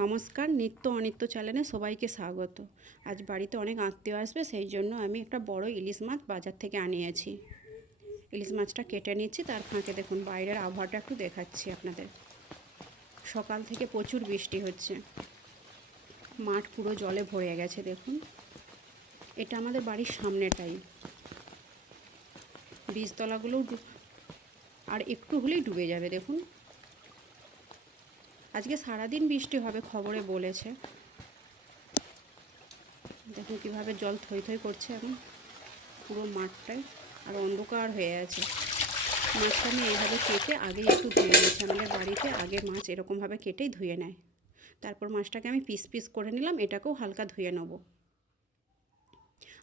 নমস্কার, নিত্য অনিত্য চ্যানেলে সবাইকে স্বাগত। আজ বাড়িতে অনেক আত্মীয় আসবে, সেই জন্য আমি একটা বড় ইলিশ মাছ বাজার থেকে আনিয়েছি। ইলিশ মাছটা কেটে নিচ্ছি, তার ফাঁকে দেখুন, বাইরের আবহাওয়াটা একটু দেখাচ্ছি আপনাদের। সকাল থেকে প্রচুর বৃষ্টি হচ্ছে। মাঠ পুরো জলে ভরে গেছে, দেখুন। এটা আমাদের বাড়ির সামনেটাই। বীজতলাগুলোও আর একটু হলেই ডুবে যাবে, দেখুন। আজকে সারাদিন বৃষ্টি হবে, খবরে বলেছে। দেখুন কীভাবে জল থই থই করছে এখন। পুরো মাঠটায় আর অন্ধকার হয়ে আছে। মাছটা আমি এইভাবে কেটে আগেই একটু ধুয়ে নিয়েছি। আমাদের বাড়িতে আগে মাছ এরকমভাবে কেটেই ধুয়ে নেয়। তারপর মাছটাকে আমি পিস পিস করে নিলাম, এটাকেও হালকা ধুয়ে নেব।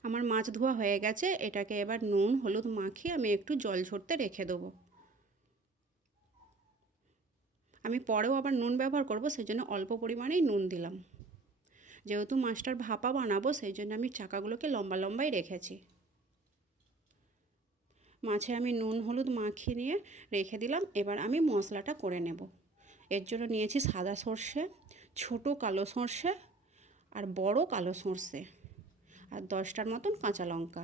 আমার মাছ ধোয়া হয়ে গেছে, এটাকে এবার নুন, হলুদ মাখিয়ে আমি একটু জল ঝরতে রেখে দেবো। আমি পরেও আবার নুন ব্যবহার করব সেই জন্য অল্প পরিমাণেই নুন দিলাম। যেহেতু মাছটার ভাপা বানাবো সেই জন্য আমি চাকাগুলোকে লম্বা লম্বাই রেখেছি। মাছে আমি নুন হলুদ মাখিয়ে নিয়ে রেখে দিলাম, এবার আমি মশলাটা করে নেব। এর জন্য নিয়েছি সাদা সর্ষে, ছোট কালো সর্ষে আর বড় কালো সর্ষে আর দশটার মতন কাঁচা লঙ্কা।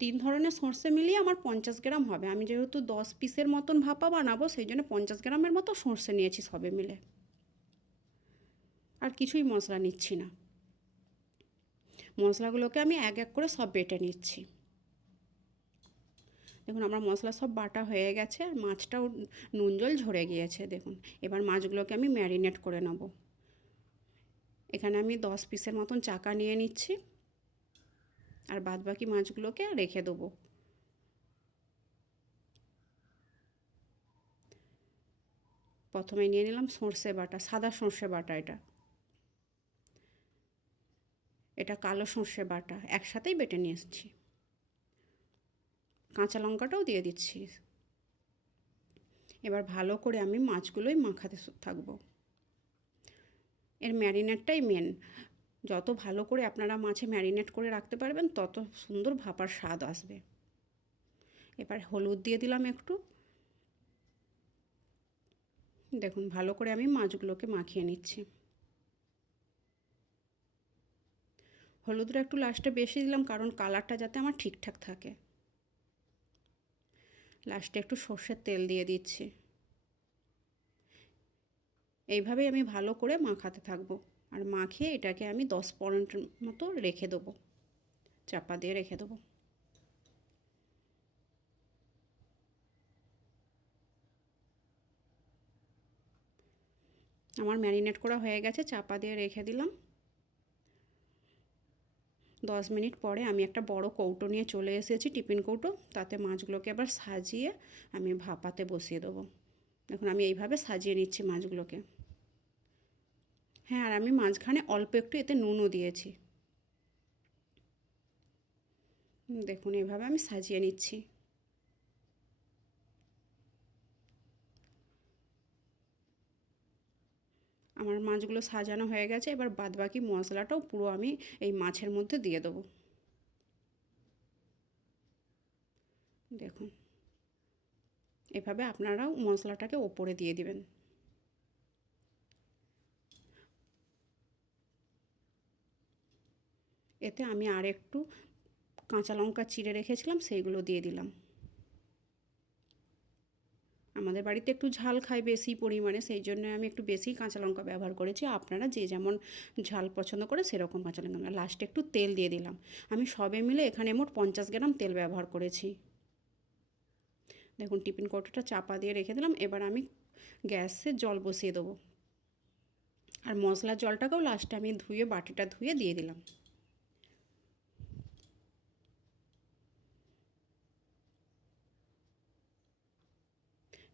তিন ধরনের সর্ষে মিলিয়ে আমার পঞ্চাশ গ্রাম হবে। আমি যেহেতু দশ পিসের মতন ভাপা বানাবো, সেই জন্য পঞ্চাশ গ্রামের মতো সর্ষে নিয়েছি সবে মিলে। আর কিছুই মশলা নিচ্ছি না। মশলাগুলোকে আমি এক এক করে সব বেটে নিচ্ছি। দেখুন, আমার মশলা সব বাটা হয়ে গেছে, আর মাছটাও নুন জল ঝরে গিয়েছে, দেখুন। এবার মাছগুলোকে আমি ম্যারিনেট করে নেব। এখানে আমি দশ পিসের মতন চাকা নিয়ে নিচ্ছি। আর বাদ বাকি মাছগুলোকে রেখে দেবো। প্রথমে নিয়ে নিলাম সর্ষে বাটা, সাদা সর্ষে বাটা এটা। এটা কালো সর্ষে বাটা, একসাথেই বেটে নিয়ে এসেছি। কাঁচা লঙ্কাটাও দিয়ে দিচ্ছি। এবার ভালো করে আমি মাছগুলোই মাখাতে থাকব। এর ম্যারিনেটটাই মেন যত ভালো করে আপনারা মাছে ম্যারিনেট করে রাখতে পারবেন, তত সুন্দর ভাপার স্বাদ আসবে। এবার হলুদ দিয়ে দিলাম একটু। দেখুন, ভালো করে আমি মাছগুলোকে মাখিয়ে নিচ্ছি। হলুদটা একটু লাস্টে বেশি দিলাম, কারণ কালারটা যাতে আমার ঠিকঠাক থাকে। লাস্টে একটু সর্ষের তেল দিয়ে দিচ্ছি। এইভাবেই আমি ভালো করে মাখাতে থাকব। আর মাখিয়ে এটাকে আমি দশ পনেরো মতো রেখে দেবো। চাপা দিয়ে রেখে দেবো। আমার ম্যারিনেট করা হয়ে গেছে, চাপা দিয়ে রেখে দিলাম। দশ মিনিট পরে আমি একটা বড় কৌটো নিয়ে চলে এসেছি, টিফিন কৌটো। তাতে মাছগুলোকে আবার সাজিয়ে আমি ভাপাতে বসিয়ে দেবো। দেখুন, আমি এইভাবে সাজিয়ে নিচ্ছি মাছগুলোকে। হ্যাঁ আর আমি মাঝখানে অল্প একটু এতে নুনও দিয়েছি। দেখুন, এভাবে আমি সাজিয়ে নিচ্ছি। আমার মাছগুলো সাজানো হয়ে গেছে, এবার বাদবাকি মশলাটাও পুরো আমি এই মাছের মধ্যে দিয়ে দেবো। দেখুন, এভাবে আপনারাও মশলাটাকে ওপরে দিয়ে দিবেন। এতে আমি আর একটু কাঁচা লঙ্কা চিড়ে রেখেছিলাম, সেইগুলো দিয়ে দিলাম। আমাদের বাড়িতে একটু ঝাল খাই বেশি পরিমাণে, সেই জন্য আমি একটু বেশি কাঁচা লঙ্কা ব্যবহার করেছি। আপনারা যে যেমন ঝাল পছন্দ করে সেরকম কাঁচা লঙ্কা লাস্টে একটু তেল দিয়ে দিলাম। আমি সবে মিলে এখানে মোট পঞ্চাশ গ্রাম তেল ব্যবহার করেছি। দেখুন, টিফিন কৌটোটা চাপা দিয়ে রেখে দিলাম। এবার আমি গ্যাসে জল বসিয়ে দেবো। আর মশলার জলটাকেও লাস্টে আমি ধুয়ে, বাটিটা ধুয়ে দিয়ে দিলাম।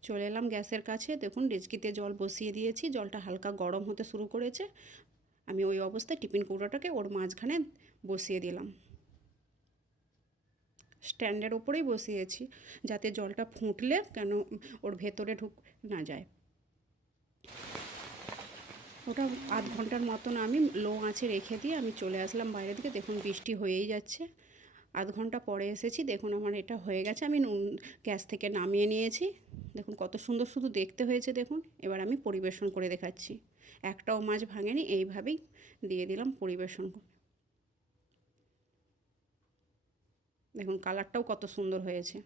চলে এলাম গ্যাসের কাছে। দেখুন ডেচকিতে জল বসিয়ে দিয়েছি। জলটা হালকা গরম হতে শুরু করেছে। আমি ওই অবস্থায় টিফিন কৌটোটাকে ওর মাঝখানে বসিয়ে দিলাম। স্ট্যান্ডের ওপরেই বসিয়েছি, যাতে জলটা ফুটলে কেন ওর ভেতরে ঢুক না যায়। ওটা আধ ঘণ্টার মতন আমি লো আঁচে রেখে দিয়ে আমি চলে আসলাম বাইরে দিকে। দেখুন, বৃষ্টি হয়েই যাচ্ছে। আধ ঘণ্টা পরে এসেছি, দেখুন আমার এটা হয়ে গেছে, আমি নুন গ্যাস থেকে নামিয়ে নিয়েছি। দেখুন কত সুন্দর শুধু দেখতে হয়েছে, দেখুন। এবার আমি পরিবেশন করে দেখাচ্ছি। একটাও মাছ ভাঙেনি, এইভাবেই দিয়ে দিলাম পরিবেশন করে। দেখুন কালারটাও কত সুন্দর হয়েছে।